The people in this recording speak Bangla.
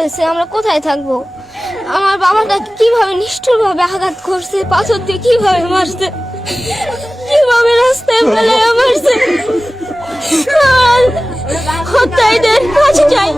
ফেলছে, আমরা কোথায় থাকব? আমার বাবাটা কীভাবে নিষ্ঠুরভাবে আঘাত করছে, পাথর দিয়ে কীভাবে মারছে, কীভাবে রাস্তায় ফেলে মারছে? আর হত্যাইদের কাছে চাই।